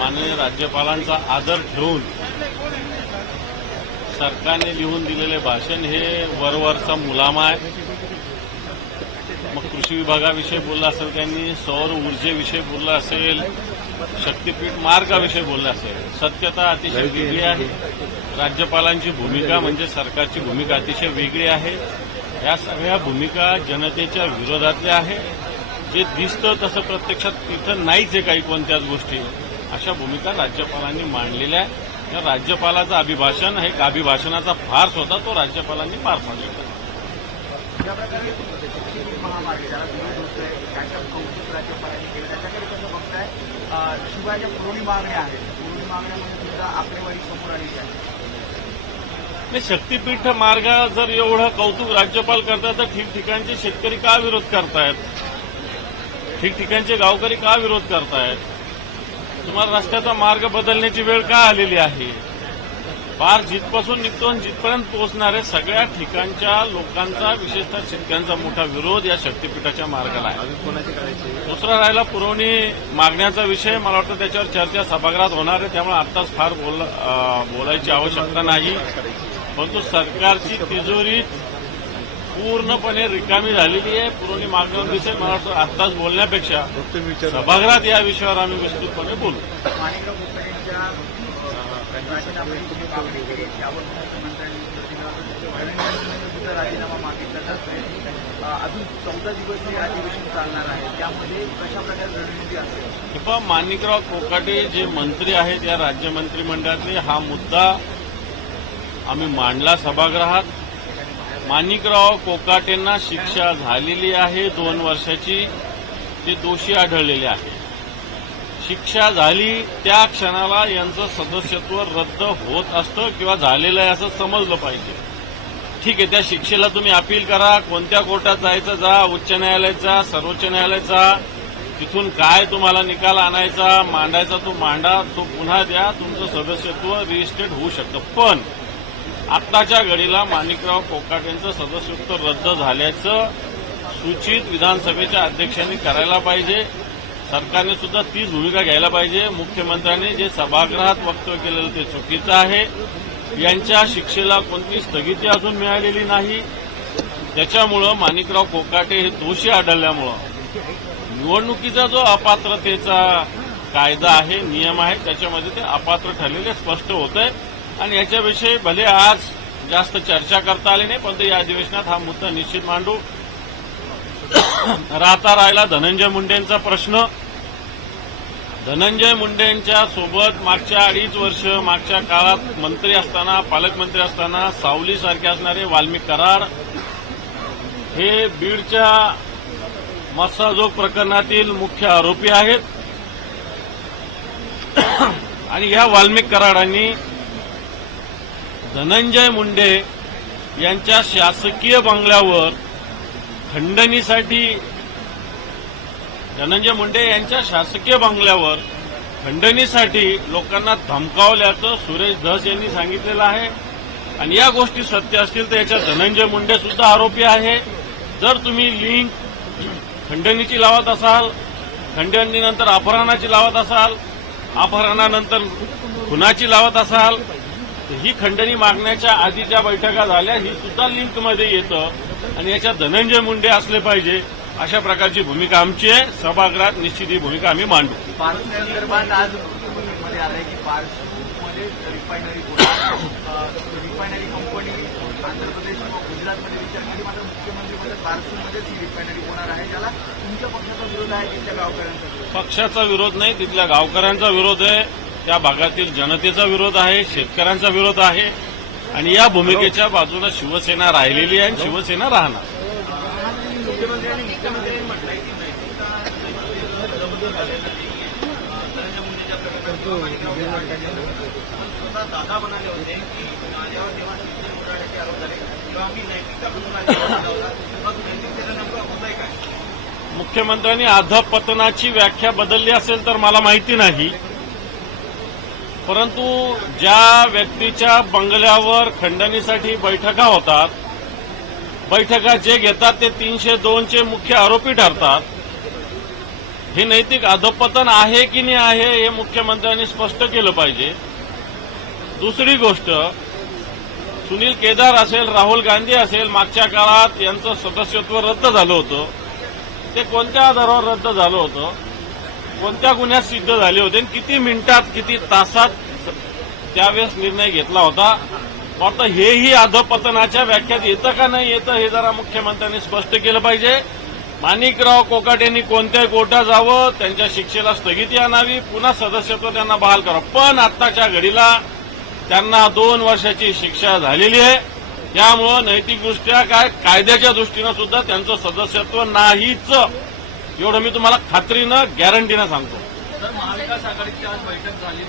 माननीय राज्यपालांचा आदर ठेवून सरकारने लिहून दिलेले भाषण हे वरवरचा मुलामा आहे। मग कृषी विभागाविषयी बोलला असेल, त्यांनी सौर ऊर्जेविषयी बोलला असेल, शक्तीपीठ मार्गाविषयी बोलला असेल, सत्यता अतिशय वेगळी आहे। राज्यपालांची भूमिका म्हणजे सरकारची भूमिका अतिशय वेगळी आहे। या सगळ्या भूमिका जनतेच्या विरोधातल्या आहे। जे दिसतं तसं प्रत्यक्षात तिथं नाहीच आहे काही कोणत्याच गोष्टी। अशा भूमिका राज्यपालांनी मांडलेल्या आहे। या राज्यपालाचं अभिभाषण हे अभिभाषणाचा फार्स होता, तो राज्यपालांनी पार पाडला। शिवाय ज्या पुरवणी मागण्या आहेत, पुरवणी मागण्यामध्ये सुद्धा आकडेवारी समोर आलेली आहे। शक्तीपीठ मार्ग जर एवढं कौतुक राज्यपाल करतात तर ठिकठिकाणचे शेतकरी का विरोध करतायत? ठिकठिकाणचे गावकरी का विरोध करतायत? तुम्हाला रस्त्याचा मार्ग बदलण्याची वेळ का आलेली आहे? पार जिथपासून निघतो आणि जिथपर्यंत पोहोचणाऱ्या सगळ्या ठिकाणच्या लोकांचा, विशेषतः शेतकऱ्यांचा मोठा विरोध या शक्तीपीठाच्या मार्गाला आहे। दुसरा राहिला पुरवणी मागण्याचा विषय, मला वाटतं त्याच्यावर चर्चा सभागृहात होणार आहे, त्यामुळे आत्ताच फार बोलायची आवश्यकता नाही। परंतु सरकारची तिजोरी पूर्णपणे रिकामी झालेली आहे पुरवणी मागण्यांविषयी। मला वाटतं आत्ताच बोलण्यापेक्षा सभागृहात या विषयावर आम्ही विस्तृतपणे बोलू। राजीनामा मागितला जातोय, अजून 14 दिवस हे अधिवेशन चालणार आहे, त्यामध्ये कशा प्रकारे रणनीती असेल? माणिकराव कोकाटे जे मंत्री आहेत या राज्य मंत्रिमंडळातले, हा मुद्दा आम्ही मांडला सभागृहात। माणिकराव कोकाटेंना शिक्षा झालेली आहे 2 वर्षाची, ते दोषी आढळलेले आहे। शिक्षा झाली त्या क्षणाला यांचं सदस्यत्व रद्द होत असतं किंवा झालेलं आहे असं समजलं पाहिजे। ठीक आहे, त्या शिक्षेला तुम्ही अपील करा, कोणत्या कोर्टात जायचं जा, उच्च न्यायालयात जा, सर्वोच्च न्यायालयात जा, तिथून काय तुम्हाला निकाल आणायचा मांडायचा तो मांडा, तो पुन्हा द्या, तुमचं सदस्यत्व रिइस्टेट होऊ शकतं। पण आत्ताच्या घडीला माणिकराव कोकाटेंचं सदस्यत्व रद्द झाल्याचं सूचित विधानसभेच्या अध्यक्षांनी करायला पाहिजे। सरकारने सुद्धा तीच भूमिका घ्यायला पाहिजे। मुख्यमंत्र्यांनी जे सभागृहात वक्तव्य केलेलं ते चुकीचं आहे। यांच्या शिक्षेला कोणती स्थगिती अजून मिळालेली नाही, त्याच्यामुळं माणिकराव कोकाटे हे दोषी आढळल्यामुळं निवडणुकीचा जो अपात्रतेचा कायदा आहे, नियम आहे, त्याच्यामध्ये ते अपात्र ठरलेले स्पष्ट होत आहे। आणि याच्याविषयी भले आज जास्त चर्चा करता आली नाही, परंतु या अधिवेशनात हा मुद्दा निश्चित मांडू। राहिला धनंजय मुंडेंचा प्रश्न। धनंजय मुंडेंच्या सोबत मागच्या 2.5 वर्ष मागच्या काळात मंत्री असताना, पालकमंत्री असताना सावलीसारखे असणारे वाल्मिक कराड हे बीडच्या मस्साजोग प्रकरणातील मुख्य आरोपी आहेत। आणि या वाल्मिक कराडांनी धनंजय मुंडे यांच्या शासकीय बंगल्यावर खंडणीसाठी, धनंजय मुंडे यांच्या शासकीय बंगल्यावर खंडणीसाठी लोकांना धमकावल्याचं सुरेश धस यांनी सांगितलेलं आहे। आणि या गोष्टी सत्य असतील तर याच्यात धनंजय मुंडे सुद्धा आरोपी आहे। जर तुम्ही लिंक खंडणीची लावत असाल, खंडणीनंतर अपहरणाची लावत असाल, अपहरणानंतर खुनाची लावत असाल, ही खंडणी मागण्याच्या आधी ज्या बैठका झाल्या ही सुद्धा लिंकमध्ये येतं आणि याच्यात धनंजय मुंडे असले पाहिजे, अशा प्रकारची भूमिका आमची आहे। सभागृहात निश्चित ही भूमिका आम्ही मांडू। संदर्भात आज मध्ये आलंय की पार्समध्ये रिफायनरी कंपनी आंध्र प्रदेश किंवा गुजरातमध्ये विचार केली, मात्र मुख्यमंत्री म्हणतात पार्समध्ये ही रिफायनरी होणार आहे, ज्याला तुमच्या पक्षाचा विरोध आहे, तिथल्या गावकऱ्यांचा? पक्षाचा विरोध नाही, तिथल्या गावकऱ्यांचा विरोध आहे, त्या भागातील जनतेचा विरोध आहे, शेतकऱ्यांचा विरोध आहे। आणि या भूमिकेच्या बाजूला शिवसेना राहिलेली आहे आणि शिवसेना राहणार। मुख्यमंत्र्यांनी अधपतनाची व्याख्या बदलली असेल तर मला माहिती नाही, परंतु ज्या व्यक्तीच्या बंगल्यावर खंडणीसाठी बैठका होतात, बैठका जे घेतात ते 302 चे मुख्य आरोपी ठरतात। हे नैतिक अधपतन आहे की नाही आहे हे मुख्यमंत्र्यांनी स्पष्ट केलं पाहिजे. दुसरी गोष्ट, सुनील केदार असेल, राहुल गांधी असेल, मागच्या काळात यांचं सदस्यत्व रद्द झालं होतं. ते कोणत्या आधारावर रद्द झालं होतं, कोणत्या गुन्ह्यात सिद्ध झाले होते, किती मिनिटात किती तासात त्यावेळेस निर्णय घेतला होता. आता हेही अधपतनाच्या व्याख्यात येतं का नाही येतं हे जरा मुख्यमंत्र्यांनी स्पष्ट केलं पाहिजे. माणिकराव कोकाटेंनी कोणत्याही कोर्टात जावं, त्यांच्या शिक्षेला स्थगिती आणावी, पुन्हा सदस्यत्व त्यांना बहाल करावं. पण आत्ताच्या घडीला त्यांना 2 वर्षाची शिक्षा झालेली आहे. त्यामुळं नैतिकदृष्ट्या कायद्याच्या दृष्टीनं सुद्धा त्यांचं सदस्यत्व नाहीच, एवढं मी तुम्हाला खात्रीनं गॅरंटीनं सांगतो. तर महाविकास आघाडीची आज बैठक झाली,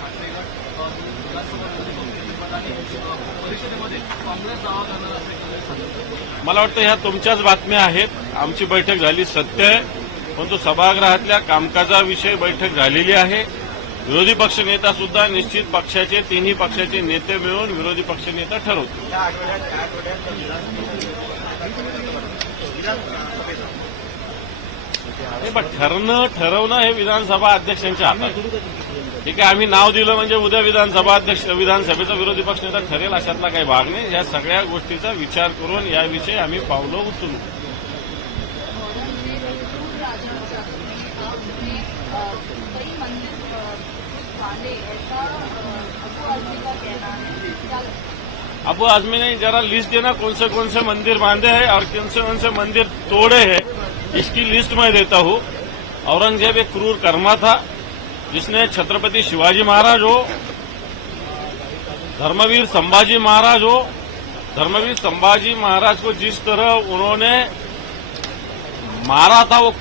ठाकरे गट आणि परिषदेमध्ये काँग्रेस दावा करणार असेल. मला वाटतं ह्या तुमच्याच बातम्या आहेत. आमची बैठक झाली सत्य आहे, परंतु सभागृहातल्या कामकाजाविषयी बैठक झालेली आहे. विरोधी पक्षनेता सुद्धा निश्चित पक्षाचे, तिन्ही पक्षाचे नेते मिळून विरोधी पक्षनेता ठरवतील. पण ठरवणं हे विधानसभा अध्यक्षांच्या हातात आहे. ठीक आहे, आम्ही नाव दिलं म्हणजे उद्या विधानसभेचा विरोधी पक्षनेता ठरेल अशातला काही भाग नाही. या सगळ्या गोष्टीचा विचार करून याविषयी आम्ही पावलं उचलू. अबू आजमी ने जरा लिस्ट देना कौन से मंदिर बांधे हैं और कौन से मंदिर तोड़े हैं, इसकी लिस्ट मैं देता हूं. औरंगजेब एक क्रूर कर्मा था जिसने छत्रपति शिवाजी महाराज हो, धर्मवीर संभाजी महाराज को जिस तरह उन्होंने मारा था, वो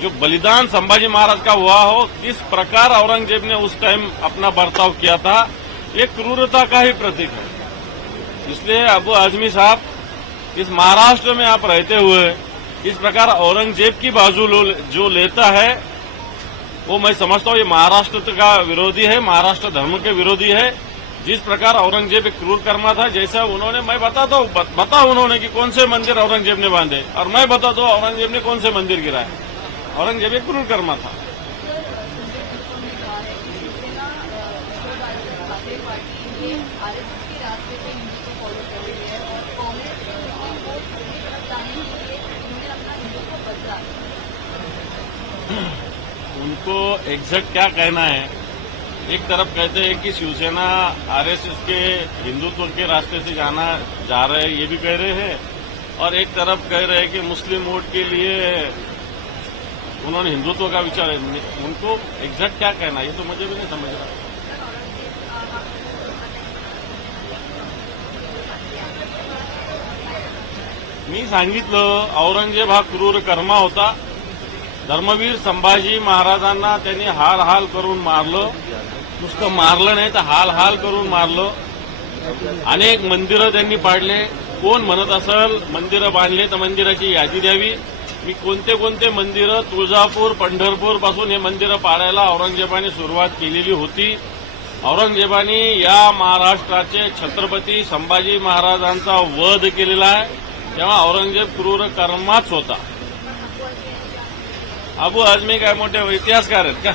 जो बलिदान संभाजी महाराज का हुआ हो, किस प्रकार औरंगजेब ने उस टाइम अपना बर्ताव किया था, ये क्रूरता का ही प्रतीक है. इसलिए अबू आजमी साहब, इस महाराष्ट्र में आप रहते हुए इस प्रकार औरंगजेब की बाजू जो लेता है, वो मैं समझता हूं ये महाराष्ट्र का विरोधी है, महाराष्ट्र धर्म के विरोधी है. जिस प्रकार औरंगजेब एक क्रूर कर्मा था, जैसा उन्होंने, मैं बताता हूं, बताओ उन्होंने कि कौन से मंदिर औरंगजेब ने बांधे, और मैं बताता हूं औरंगजेब ने कौन से मंदिर गिराए. औरंगजेब एक क्रूर कर्मा था. उनको एग्जैक्ट क्या कहना है, एक तरफ कहते हैं कि शिवसेना आरएसएस के हिंदुत्व के रास्ते से जा रहे हैं, ये भी कह रहे हैं, और एक तरफ कह रहे हैं कि मुस्लिम वोट के लिए उन्होंने हिंदुत्व का विचार है. उनको एग्जैक्ट क्या कहना है ये तो मुझे भी नहीं समझ रहा. मी सांगितलं, औरंगजेब हा क्रूर कर्मा होता. धर्मवीर संभाजी महाराजांना त्यांनी हाल करून मारलं. नुसतं मारलं नाही तर हाल करून मारलं. अनेक मंदिरं त्यांनी पाडले. कोण म्हणत असेल मंदिरं बांधले तर मंदिराची यादी द्यावी. मी कोणते मंदिरं, तुळजापूर, पंढरपूर पासून हे मंदिरं पाडायला औरंगजेबाने सुरुवात केलेली होती. औरंगजेबाने या महाराष्ट्राचे छत्रपती संभाजी महाराजांचा वध केलेला आहे. तेव्हा औरंगजेब क्रूर कर्माच होता. अबू आजमी काय मोठे इतिहासकार आहेत का?